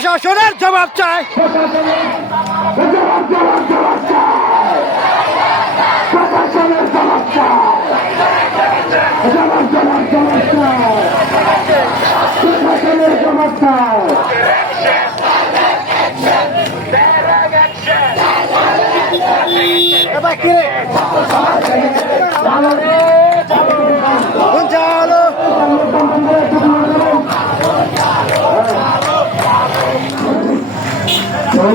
প্রশাসনের জবাব চাই প্রশাসনের সমস্যা জবাব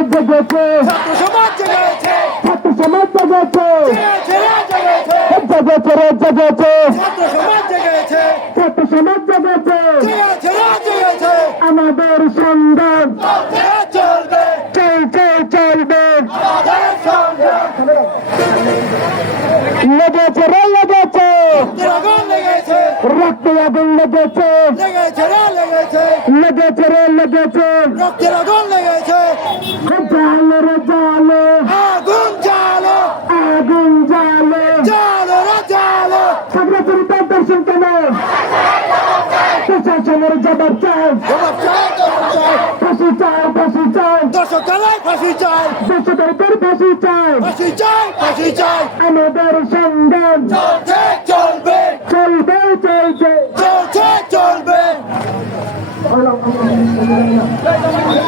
রে জগতে। ছাত্র সমাজ জেগেছে ছাত্র সমাজ জেগেছে জেগেছে জগতে। ছাত্র সমাজ জেগেছে ছাত্র সমাজ জেগেছে জেগেছে আমাদের সংগ্রাম চলবে চলছে চলবে আমাদের সংগ্রাম লেগেছে রে লেগেছে আগুন লেগেছে রক্তে আগুন লেগেছে লেগেছে রে লেগেছে লেগেছে রে লেগেছে। রক্তের আগুন লেগেছে। জালো রে জালো আগুন জালো আগুন জালো জালো রে জালো সর্বোপরি তার দর্শন কেন প্রশাসনের জবাব চাই। জবাব চাই ফাঁসি চাই ফাঁসি চাই। দর্শক ফাঁসি চাই। দেশদের ফাঁসি চাই। ফাঁসি চাই ফাঁসি চাই। আমাদের সংগ্রাম চলছে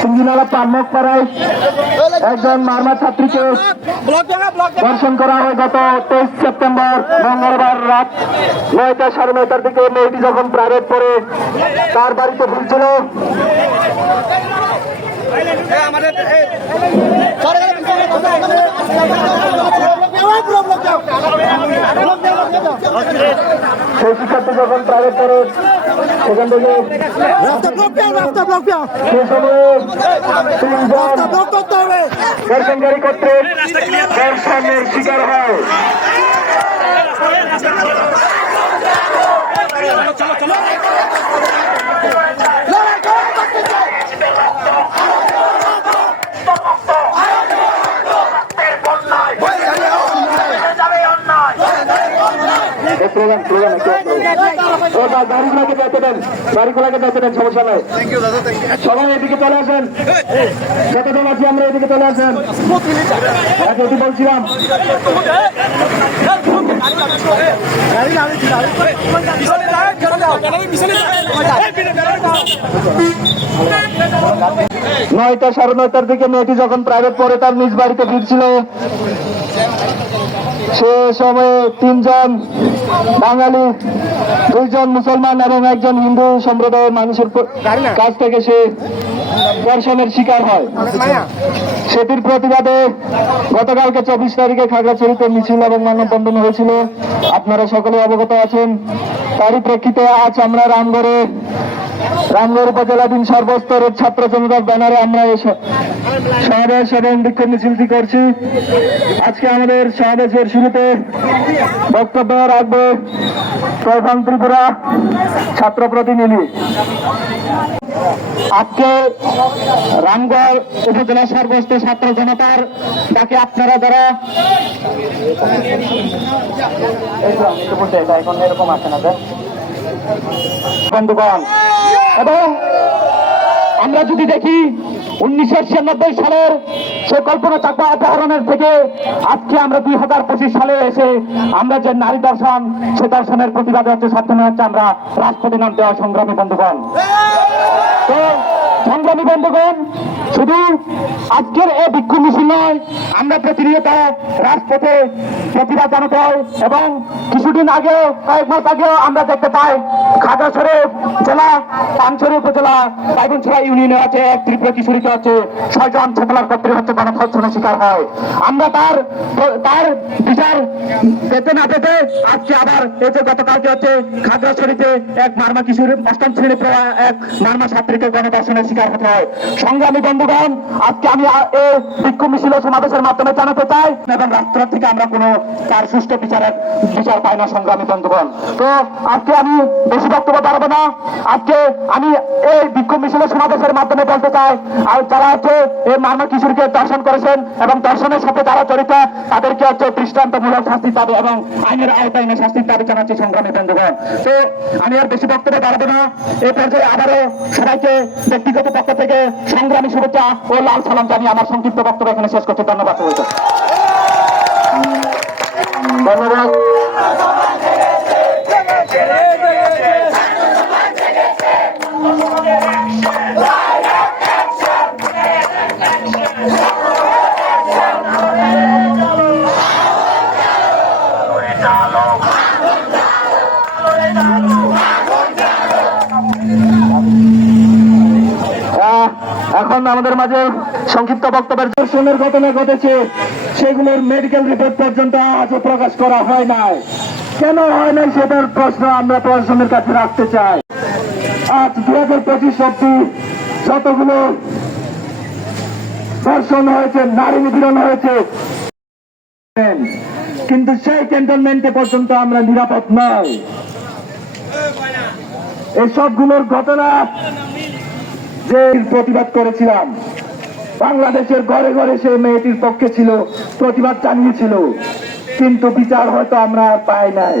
সিঙ্গিনালা পান্নক পাড়ায় একজন মারমা ছাত্রীকে দর্শন করা হয় গত তেইশ সেপ্টেম্বর, মঙ্গলবার রাত নয়টা সাড়ে নয়টার দিকে মেয়েটি যখন প্রাইভেট পড়ে, তার বাড়িতে ঘুরছিল সেই শিক্ষার্থী যখন প্রাইভেট পড়ে সেখান থেকে রাস্তা ব্লক শিকার হয় এই স্লোগান গাড়িগুলোকে দেন গাড়িগুলোকে দেন সমস্যা নাই। সবাই এদিকে চলে আসেন। আছি? আমরা এদিকে চলে আসেন। এটি বলছিলাম। নয়টা সাড়ে নয়টার দিকে মেয়েটি যখন প্রাইভেট পড়ে তার নিজ বাড়িতে ফিরছিল সে সময়ে তিনজন বাঙালি, দুইজন মুসলমান এবং একজন হিন্দু সম্প্রদায়ের মানুষের কাছ থেকে সে দর্শনের শিকার হয়। সেটির প্রতিবাদে গতকালকে চব্বিশ তারিখে খাগড়াছড়িতে মিছিল এবং মানববন্ধন হয়েছিল। আপনারা সকলে অবগত আছেন। তারই প্রেক্ষিতে আজ আমরা রামগড়ে রামগড় উপজেলাধীন সর্বস্তরের ছাত্র জনতার ব্যানারে আমরা সমাবেশ এবং বিক্ষোভ মিছিলটি করছি। আজকে আমাদের সমাবেশের শুরুতে বক্তব্য রাখবে প্রধান ত্রিপুরা ছাত্র প্রতিনিধি। আজকে রামগড় উপজেলা সর্বস্ত ছাত্র জনতার তাকে আপনারা যারা এরকম আসে না বন্ধুগণ, এবং আমরা যদি দেখি উনিশশো ছিয়ানব্বই সালের সে কল্পনা চাকমা অপহরণের থেকে আজকে আমরা দুই হাজার পঁচিশ সালে এসে আমরা যে নারী দর্শন, সে দর্শনের প্রতিবাদে হচ্ছে সার্থনে হচ্ছে আমরা রাষ্ট্রপতি দেওয়া সংগ্রামী বন্ধুগণ। সংগ্রামী বন্ধুগণ, শুধু আজকের এই বিক্ষোভ মিছিল নয়, আমরা প্রতিনিয়ত রাজপথে প্রতিবাদ জানাতে হয় এবং কিছুদিন আগে কয়েক মাস আগেও আমরা দেখতে পাই খাগড়াছড়ি জেলা, পানছড়ি উপজেলা বাইবনছড়া ইউনিয়নে আছে, এক ত্রিপুরা কিশোরীকে আছে, ছয়জন ছেতলার কর্তৃক হচ্ছে গণধর্ষণের শিকার হয়। আমরা তার তার বিচার পেতে না পেতে আজকে আবার এই যে গতকালকে হচ্ছে খাগড়াছড়িতে এক মারমা কিশোরী অষ্টম শ্রেণি পড়া এক মারমা ছাত্রীকে গণধর্ষণের শিকার হতে হয়। সংগ্রামী বন্ধুগণ, আজকে আমি এই বিক্ষোভ মিছিল সমাবেশের মাধ্যমে জানাতে চাই, এবং রাষ্ট্র থেকে আমরা কোনো তার সুষ্ঠু বিচারের বিচার পাই না, সংগ্রামী বন্ধুগণ। তো, আজকে আমি বেশি বক্তব্য পারব না। আজকে আমি এই বিক্ষোভ মিছিল সমাবেশের মাধ্যমে বলতে চাই, আর যারা হচ্ছে এই মারমা কিশোরীকে দর্শন করেছেন, এবং দর্শনের সাথে যারা জড়িত, তাদেরকে হচ্ছে দৃষ্টান্তমূলক শাস্তির দাবি এবং আইনের আওতায় শাস্তির দাবি জানাচ্ছি সংগ্রামী বন্ধুগণ। তো, আমি আর বেশি বক্তব্য পারব না। এই পর্যায়ে আবারও সবাইকে ব্যক্তিগত পক্ষ থেকে সংগ্রামী শুভেচ্ছা ও লাল সালাম জানিয়ে আমার সংক্ষিপ্ত বক্তব্য এখানে শেষ করতে ধন্যবাদ। ধন্যবাদ এখন আমাদের মাঝে সংক্ষিপ্ত বক্তব্যের দর্শনের ঘটনা ঘটেছে। সেগুলোর মেডিকেল রিপোর্ট পর্যন্ত আজও প্রকাশ করা হয় নাই। কেন হয় নাই সেটার প্রশ্ন আমরা প্রশাসনের কাছে রাখতে চাই। আজ দু হাজার পঁচিশ অব্দি যতগুলো ধর্ষণ হয়েছে, নারী নিপীড়ন হয়েছে, কিন্তু সেই ক্যান্টনমেন্টে পর্যন্ত আমরা নিরাপদ নয় এই সবগুলোর ঘটনা যে প্রতিবাদ করেছিলাম, বাংলাদেশের ঘরে ঘরে সে মেয়েটির পক্ষে ছিল, প্রতিবাদ জানিয়েছিল। কিন্তু বিচার হয়তো আমরা আর পাই নাই।